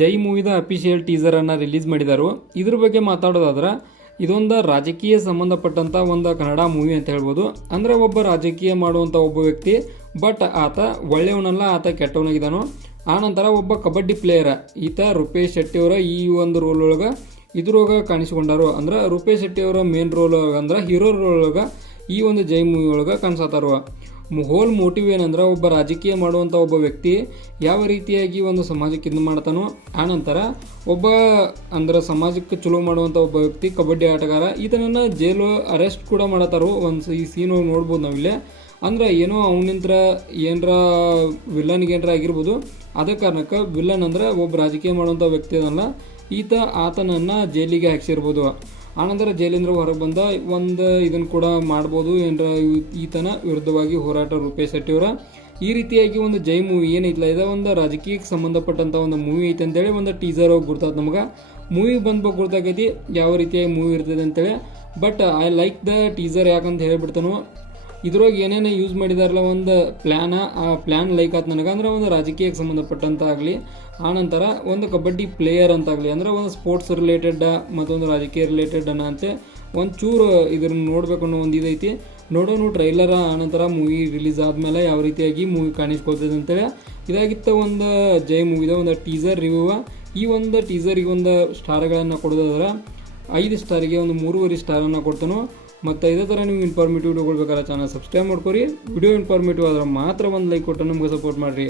ಜೈ ಮೂವಿದ official ಟೀಸರನ್ನು release ಮಾಡಿದರು. ಇದ್ರ ಬಗ್ಗೆ ಮಾತಾಡೋದಾದ್ರೆ ಇದೊಂದು ರಾಜಕೀಯ ಸಂಬಂಧಪಟ್ಟಂಥ ಒಂದು ಕನ್ನಡ ಮೂವಿ ಅಂತ ಹೇಳ್ಬೋದು. ಅಂದರೆ ಒಬ್ಬ ರಾಜಕೀಯ ಮಾಡುವಂಥ ಒಬ್ಬ ವ್ಯಕ್ತಿ, ಬಟ್ ಆತ ಒಳ್ಳೆಯವನಲ್ಲ, ಆತ ಕೆಟ್ಟವನಾಗಿದ್ದಾನೋ. ಆನಂತರ ಒಬ್ಬ ಕಬಡ್ಡಿ ಪ್ಲೇಯರ್ ಈತ ರೂಪೇಶ್ ಶೆಟ್ಟಿ ಅವರ ಈ ಒಂದು ರೋಲ್ ಒಳಗೆ ಇದ್ರೊಳಗೆ ಕಾಣಿಸ್ಕೊಂಡಾರು. ಅಂದ್ರೆ ರೂಪೇಶ್ ಶೆಟ್ಟಿ ಅವರ ಮೇನ್ ರೋಲ್ ಅಂದ್ರೆ ಹೀರೋ ರೋಲ್ ಒಳಗೆ ಈ ಒಂದು ಜೈ ಮೂವಿ ಒಳಗೆ ಕಾಣಿಸತ್ತಾರು. ಹೋಲ್ ಮೋಟಿವ್ ಏನಂದ್ರೆ ಒಬ್ಬ ರಾಜಕೀಯ ಮಾಡುವಂಥ ಒಬ್ಬ ವ್ಯಕ್ತಿ ಯಾವ ರೀತಿಯಾಗಿ ಒಂದು ಸಮಾಜಕ್ಕೆ ಇದು ಮಾಡ್ತಾನೋ, ಆನಂತರ ಒಬ್ಬ ಅಂದ್ರೆ ಸಮಾಜಕ್ಕೆ ಚಲೋ ಮಾಡುವಂಥ ಒಬ್ಬ ವ್ಯಕ್ತಿ ಕಬಡ್ಡಿ ಆಟಗಾರ ಈತನನ್ನು ಜೈಲು ಅರೆಸ್ಟ್ ಕೂಡ ಮಾಡತ್ತಾರೋ. ಒಂದು ಈ ಸೀನ್ ನೋಡ್ಬೋದು ನಾವಿಲ್ಲೇ. ಅಂದ್ರೆ ಏನೋ ಅವನಿಂತ್ರ ಏನರ ವಿಲ್ಲನ್ಗೆ ಏನರ ಆಗಿರ್ಬೋದು. ಅದೇ ಕಾರಣಕ್ಕೆ ವಿಲ್ಲನ್ ಅಂದ್ರೆ ಒಬ್ಬ ರಾಜಕೀಯ ಮಾಡುವಂಥ ವ್ಯಕ್ತಿ ಅದಲ್ಲ, ಆತನನ್ನು ಜೈಲಿಗೆ ಹಾಕ್ಸಿರ್ಬೋದು. ಆನಂತರ ಜೈಲಿಂದ ಹೊರಗೆ ಬಂದ ಒಂದು ಇದನ್ನು ಕೂಡ ಮಾಡ್ಬೋದು ಏನರ ಈತನ ವಿರುದ್ಧವಾಗಿ ಹೋರಾಟ ರೂಪೇಶ್ ಶೆಟ್ಟಿ ಅವರ. ಈ ರೀತಿಯಾಗಿ ಒಂದು ಜೈ ಮೂವಿ ಏನೈತಲ್ಲ ಇದು ಒಂದು ರಾಜಕೀಯಕ್ಕೆ ಸಂಬಂಧಪಟ್ಟಂಥ ಒಂದು ಮೂವಿ ಐತೆ ಅಂತೇಳಿ ಒಂದು ಟೀಸರ್ ಹೋಗಿ ಗುರ್ತಾದ ನಮಗೆ. ಮೂವಿ ಬಂದ್ಬೇಕು ಗುರ್ತಾಗೈತಿ ಯಾವ ರೀತಿಯಾಗಿ ಮೂವಿ ಇರ್ತದೆ ಅಂತೇಳಿ. But I like the teaser ಯಾಕಂತ ಹೇಳಿಬಿಡ್ತಾನು. ಇದ್ರೊಳಗೆ ಏನೇನು ಯೂಸ್ ಮಾಡಿದಾರಲ್ಲ ಒಂದು ಆ ಪ್ಲ್ಯಾನ್ ಲೈಕ್ ಆಯ್ತು ನನಗೆ. ಅಂದ್ರೆ ಒಂದು ರಾಜಕೀಯಕ್ಕೆ ಸಂಬಂಧಪಟ್ಟಂತ ಆಗಲಿ, ಆನಂತರ ಒಂದು ಕಬಡ್ಡಿ ಪ್ಲೇಯರ್ ಅಂತಾಗಲಿ, ಅಂದರೆ ಒಂದು ಸ್ಪೋರ್ಟ್ಸ್ ರಿಲೇಟೆಡ್ ಮತ್ತೊಂದು ರಾಜಕೀಯ ರಿಲೇಟೆಡ್ ಅಂತೆ ಒಂಚೂರು ಇದನ್ನು ನೋಡಬೇಕು ಅನ್ನೋ ಒಂದು ಇದೈತಿ. ನೋಡೋಣ ಟ್ರೈಲರ್, ಆನಂತರ ಮೂವಿ ರಿಲೀಸ್ ಆದಮೇಲೆ ಯಾವ ರೀತಿಯಾಗಿ ಮೂವಿ ಕಾಣಿಸ್ಕೊಳ್ತದೆ ಅಂತೇಳಿ. ಇದಾಗಿತ್ತ ಒಂದು ಜೈ ಮೂವಿದ ಒಂದು ಟೀಸರ್ ರಿವ್ಯೂ. ಈ ಒಂದು ಟೀಸರಿಗೆ ಒಂದು ಸ್ಟಾರ್ಗಳನ್ನು ಕೊಡೋದಾದ್ರೆ 5 ಸ್ಟಾರಿಗೆ ಒಂದು 3.5 ಸ್ಟಾರನ್ನು ಕೊಡ್ತಾನೋ. ಮತ್ತು ಇದೇ ಥರ ನೀವು ಇನ್ಫಾರ್ಮೇಟಿವ್ ವಿಡಿಯೋಗಳು ಬೇಕಾದ್ರೆ ಚಾನಲ್ ಸಬ್ಸ್ಕ್ರೈಬ್ ಮಾಡ್ಕೊರಿ. ವಿಡಿಯೋ ಇನ್ಫಾರ್ಮೇಟಿವ್ ಆದ್ರೆ ಮಾತ್ರ ಒಂದು ಲೈಕ್ ಕೊಟ್ಟು ನಮ್ಗೆ ಸಪೋರ್ಟ್ ಮಾಡಿರಿ.